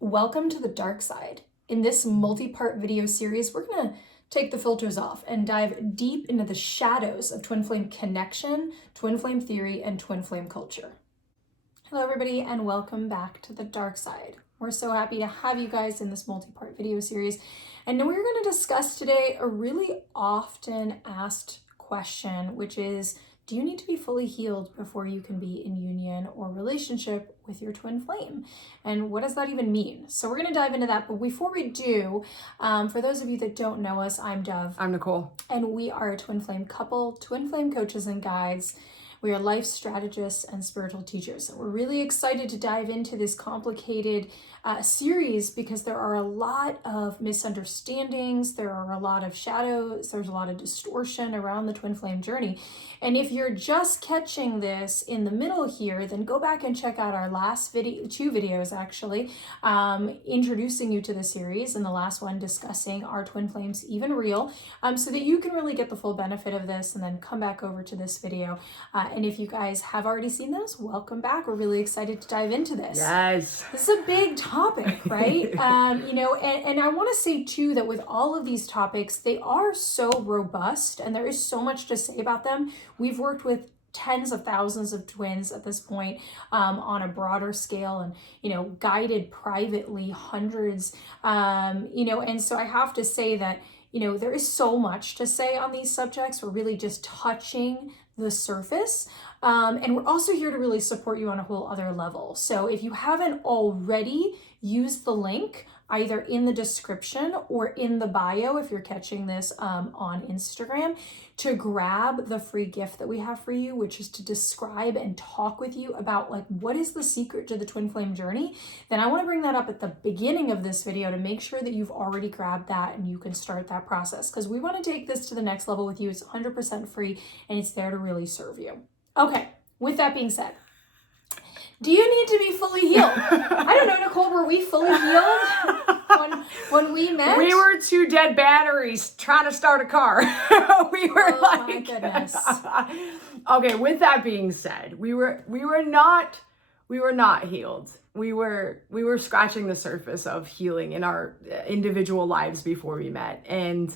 Welcome to the dark side. In this multi-part video series, we're going to take the filters off and dive deep into the shadows of twin flame connection, twin flame theory, and twin flame culture. Hello everybody and welcome back to the dark side. We're so happy to have you guys in this multi-part video series. And we're going to discuss today a really often asked question, which is, do you need to be fully healed before you can be in union or relationship with your twin flame? And what does that even mean? So we're going to dive into that. But before we do, for those of you that don't know us, I'm Dove. I'm Nicole. And we are a twin flame couple, twin flame coaches and guides. We are life strategists and spiritual teachers. And we're really excited to dive into this complicated series because there are a lot of misunderstandings, there are a lot of shadows, there's a lot of distortion around the twin flame journey. And if you're just catching this in the middle here, then go back and check out our last two videos actually, introducing you to the series, and the last one discussing are twin flames even real, so that you can really get the full benefit of this and then come back over to this video. And if you guys have already seen those, welcome back. We're really excited to dive into this. Yes. This is a big topic, right? And I want to say too that with all of these topics, they are so robust and there is so much to say about them. We've worked with tens of thousands of twins at this point, on a broader scale, and guided privately hundreds, and so I have to say that there is so much to say on these subjects. We're really just touching the surface, and we're also here to really support you on a whole other level. So if you haven't already, use the link either in the description or in the bio if you're catching this on Instagram, to grab the free gift that we have for you, which is to describe and talk with you about what is the secret to the twin flame journey. Then I want to bring that up at the beginning of this video to make sure that you've already grabbed that and you can start that process, because we want to take this to the next level with you. It's 100% free and it's there to really serve you. Okay, with that being said, do you need to be fully healed? I don't know, Nicole, were we fully healed when we met? We were two dead batteries trying to start a car. We were my goodness. Okay, with that being said, we were not healed. We were scratching the surface of healing in our individual lives before we met. And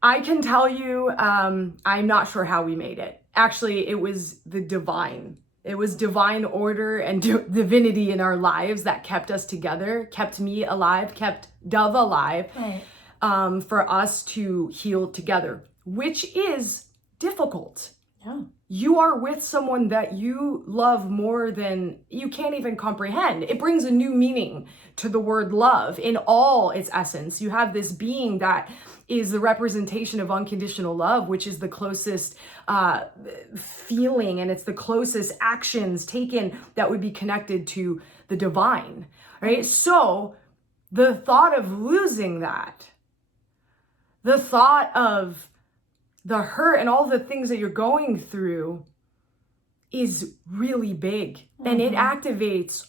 I can tell you, I'm not sure how we made it. Actually, it was the divine. It was divine order and divinity in our lives that kept us together, kept me alive, kept Dove alive, right, for us to heal together, which is difficult. Yeah. You are with someone that you love more than you can't even comprehend. It brings a new meaning to the word love in all its essence. You have this being that is the representation of unconditional love, which is the closest feeling, and it's the closest actions taken that would be connected to the divine, right? So the thought of losing that, the thought of the hurt and all the things that you're going through is really big, and it activates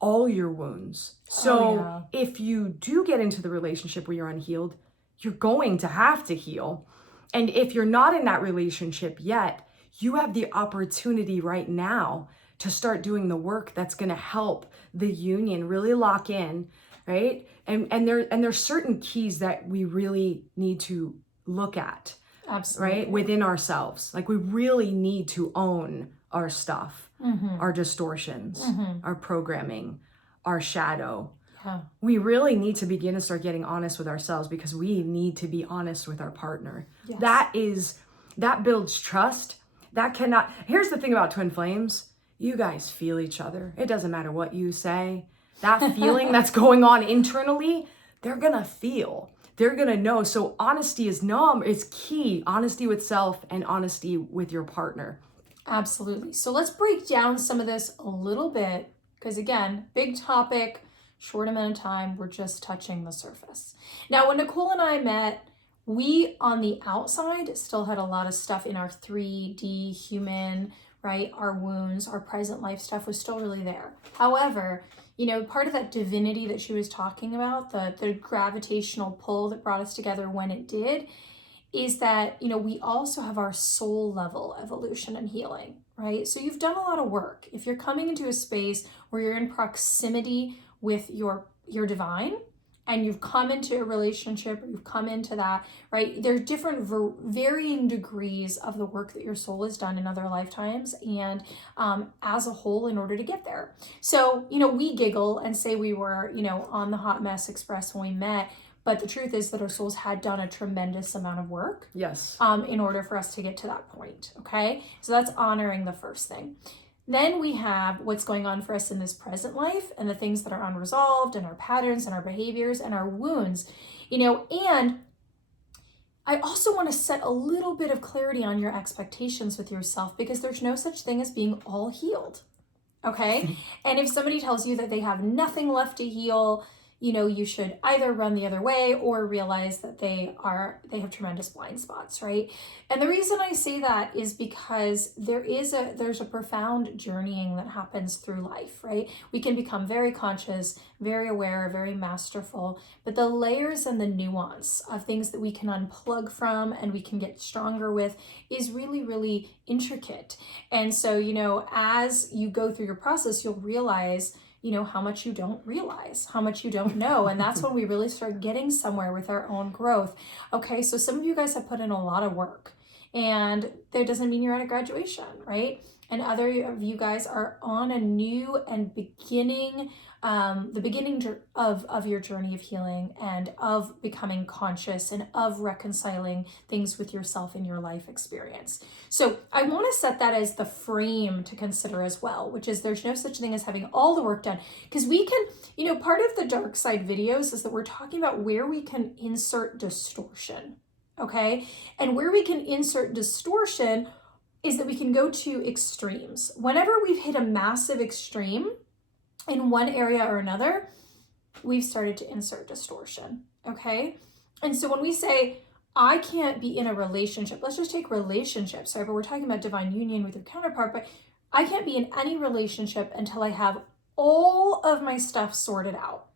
all your wounds. So if you do get into the relationship where you're unhealed, you're going to have to heal. And if you're not in that relationship yet, you have the opportunity right now to start doing the work that's going to help the union really lock in, right? And there's certain keys that we really need to look at. Absolutely. Right? Within ourselves. We really need to own our stuff, our distortions, our programming, our shadow. Yeah. We really need to begin to start getting honest with ourselves, because we need to be honest with our partner. Yes. That builds trust. Here's the thing about twin flames. You guys feel each other. It doesn't matter what you say. That feeling that's going on internally, they're gonna feel. They're going to know. So honesty is key. Honesty with self and honesty with your partner. Absolutely. So let's break down some of this a little bit, because again, big topic, short amount of time. We're just touching the surface. Now, when Nicole and I met, we on the outside still had a lot of stuff in our 3D human, right? Our wounds, our present life stuff was still really there. However, part of that divinity that she was talking about, the gravitational pull that brought us together when it did, is that, we also have our soul level evolution and healing, right? So you've done a lot of work. If you're coming into a space where you're in proximity with your divine, and you've come into a relationship, or you've come into that, right? There's different varying degrees of the work that your soul has done in other lifetimes and as a whole in order to get there. So, we giggle and say we were, on the Hot Mess Express when we met, but the truth is that our souls had done a tremendous amount of work. Yes. In order for us to get to that point, okay? So that's honoring the first thing. Then we have what's going on for us in this present life and the things that are unresolved and our patterns and our behaviors and our wounds, and I also want to set a little bit of clarity on your expectations with yourself, because there's no such thing as being all healed, okay? And if somebody tells you that they have nothing left to heal, you should either run the other way or realize that they have tremendous blind spots, right? And the reason I say that is because there's a profound journeying that happens through life, right? We can become very conscious, very aware, very masterful, but the layers and the nuance of things that we can unplug from and we can get stronger with is really, really intricate. And so, as you go through your process, you'll realize how much you don't realize, how much you don't know. And that's when we really start getting somewhere with our own growth. Okay, so some of you guys have put in a lot of work, and that doesn't mean you're at a graduation, right? And other of you guys are on a new and beginning, the beginning of your journey of healing and of becoming conscious and of reconciling things with yourself in your life experience. So I want to set that as the frame to consider as well, which is there's no such thing as having all the work done, because we can, part of the dark side videos is that we're talking about where we can insert distortion, okay? And where we can insert distortion is that we can go to extremes. Whenever we've hit a massive extreme in one area or another, we've started to insert distortion, okay? And so when we say, I can't be in a relationship, let's just take relationships, right? But we're talking about divine union with your counterpart, but I can't be in any relationship until I have all of my stuff sorted out,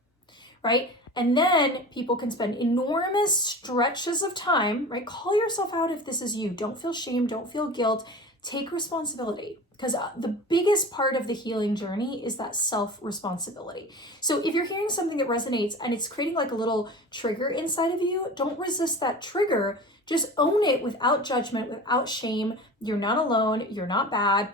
right? And then people can spend enormous stretches of time, right? Call yourself out if this is you. Don't feel shame, don't feel guilt. Take responsibility, because the biggest part of the healing journey is that self-responsibility. So if you're hearing something that resonates and it's creating like a little trigger inside of you, don't resist that trigger. Just own it without judgment, without shame. You're not alone. You're not bad,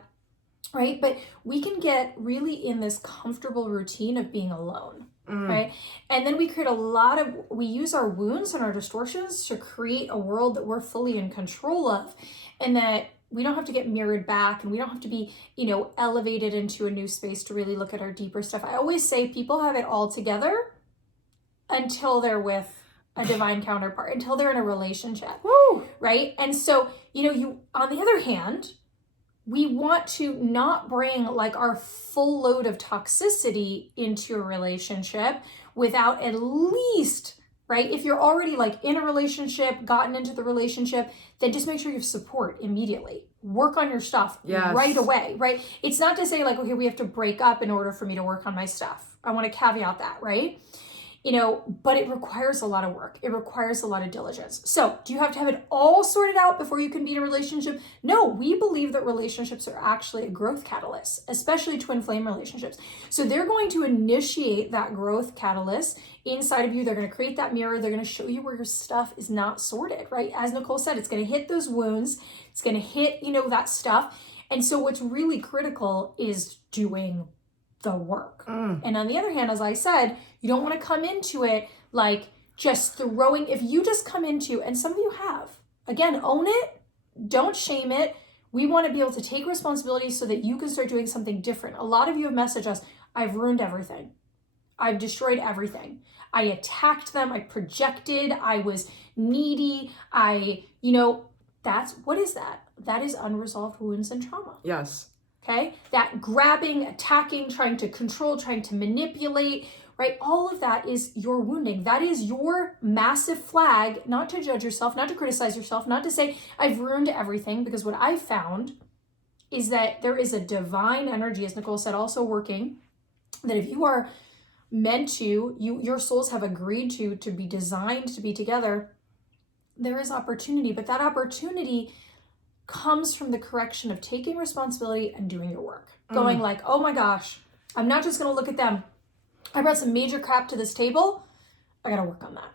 right? But we can get really in this comfortable routine of being alone. Right? And then we use our wounds and our distortions to create a world that we're fully in control of, and that we don't have to get mirrored back, and we don't have to be, elevated into a new space to really look at our deeper stuff. I always say people have it all together until they're with a divine counterpart, until they're in a relationship. Woo! Right? And so, you, on the other hand, we want to not bring like our full load of toxicity into a relationship without at least, right? If you're already like in a relationship, gotten into the relationship, then just make sure you have support immediately. Work on your stuff right away, right? It's not to say like, okay, we have to break up in order for me to work on my stuff. I want to caveat that, right? But it requires a lot of work. It requires a lot of diligence. So do you have to have it all sorted out before you can be in a relationship? No, we believe that relationships are actually a growth catalyst, especially twin flame relationships. So they're going to initiate that growth catalyst inside of you. They're going to create that mirror. They're going to show you where your stuff is not sorted, right? As Nicole said, it's going to hit those wounds. It's going to hit, that stuff. And so what's really critical is doing the work. And on the other hand, as I said, you don't want to come into it like just throwing, if you just come into, and some of you have, again, own it, don't shame it. We want to be able to take responsibility so that you can start doing something different. A lot of you have messaged us, I've ruined everything. I've destroyed everything. I attacked them. I projected. I was needy. What is that? That is unresolved wounds and trauma. Yes. Okay, that grabbing, attacking, trying to control, trying to manipulate, right? All of that is your wounding. That is your massive flag, not to judge yourself, not to criticize yourself, not to say, I've ruined everything, because what I've found is that there is a divine energy, as Nicole said, also working, that if you are meant to, your souls have agreed to be designed to be together, there is opportunity, but that opportunity comes from the correction of taking responsibility and doing your work. Going like, oh my gosh, I'm not just going to look at them. I brought some major crap to this table. I got to work on that.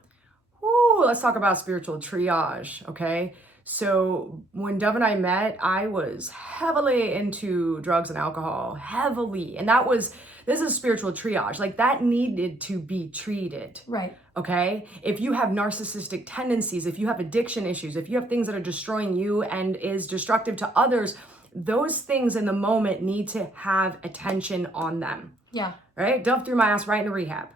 Ooh, let's talk about spiritual triage, okay? So when Dove and I met, I was heavily into drugs and alcohol, heavily. And this is spiritual triage. Like that needed to be treated. Right. Okay? If you have narcissistic tendencies, if you have addiction issues, if you have things that are destroying you and is destructive to others, those things in the moment need to have attention on them. Yeah. Right? Dove threw my ass right into rehab.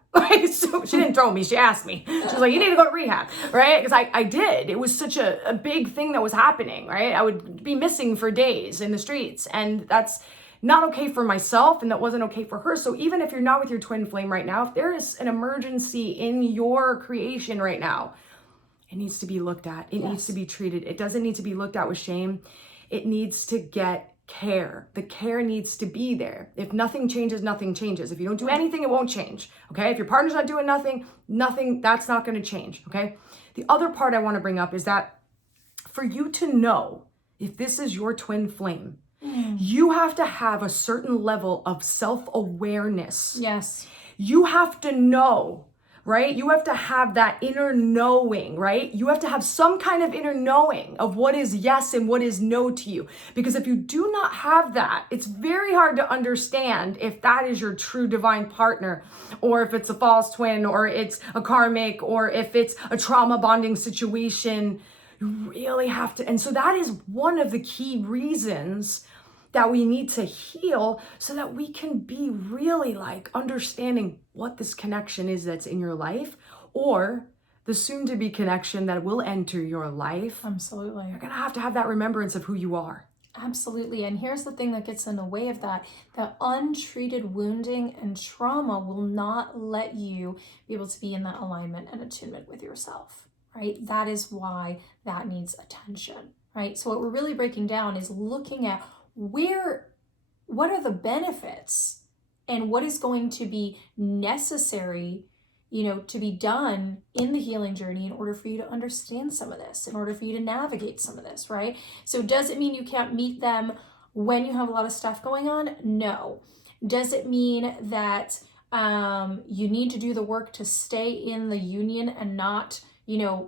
So she didn't throw me, she asked me. She was like, you need to go to rehab, right? Because I did. It was such a big thing that was happening, right? I would be missing for days in the streets, and that's not okay for myself, and that wasn't okay for her. So even if you're not with your twin flame right now, if there is an emergency in your creation right now, it needs to be looked at. It needs to be treated. It doesn't need to be looked at with shame. It needs to get care. The care needs to be there. If nothing changes, nothing changes. If you don't do anything, it won't change. Okay. If your partner's not doing nothing, that's not going to change. Okay. The other part I want to bring up is that for you to know if this is your twin flame, you have to have a certain level of self-awareness. Yes. You have to know, right? You have to have that inner knowing, right? You have to have some kind of inner knowing of what is yes and what is no to you. Because if you do not have that, it's very hard to understand if that is your true divine partner, or if it's a false twin, or it's a karmic, or if it's a trauma bonding situation. You really have to. And so that is one of the key reasons that we need to heal, so that we can be really like understanding what this connection is that's in your life, or the soon to be connection that will enter your life. Absolutely. You're gonna have to have that remembrance of who you are. Absolutely. And here's the thing that gets in the way of that. That untreated wounding and trauma will not let you be able to be in that alignment and attunement with yourself, right? That is why that needs attention, right? So what we're really breaking down is looking at what are the benefits and what is going to be necessary, to be done in the healing journey in order for you to understand some of this, in order for you to navigate some of this, right? So does it mean you can't meet them when you have a lot of stuff going on? No. Does it mean that you need to do the work to stay in the union and not,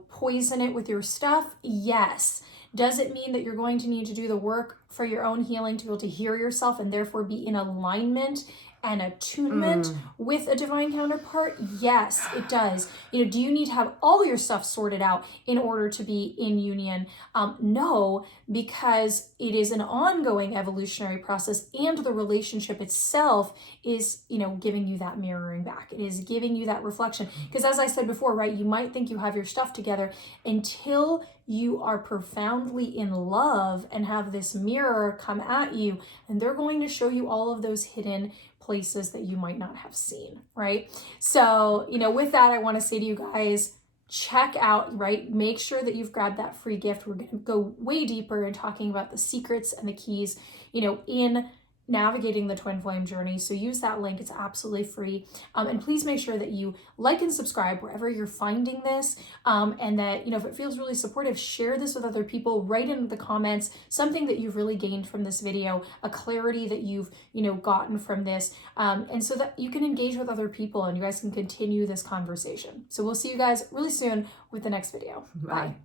poison it with your stuff? Yes. Does it mean that you're going to need to do the work for your own healing to be able to hear yourself and therefore be in alignment and attunement with a divine counterpart? Yes, it does. Do you need to have all your stuff sorted out in order to be in union? No, because it is an ongoing evolutionary process, and the relationship itself is, giving you that mirroring back. It is giving you that reflection. Because as I said before, right, you might think you have your stuff together until you are profoundly in love and have this mirror come at you, and they're going to show you all of those hidden places that you might not have seen, right? So, with that, I want to say to you guys, check out, right? Make sure that you've grabbed that free gift. We're going to go way deeper in talking about the secrets and the keys, in navigating the twin flame journey. So use that link. It's absolutely free. And please make sure that you like and subscribe wherever you're finding this. And that, if it feels really supportive, share this with other people. Write in the comments something that you've really gained from this video, a clarity that you've, gotten from this. And so that you can engage with other people and you guys can continue this conversation. So we'll see you guys really soon with the next video. Bye.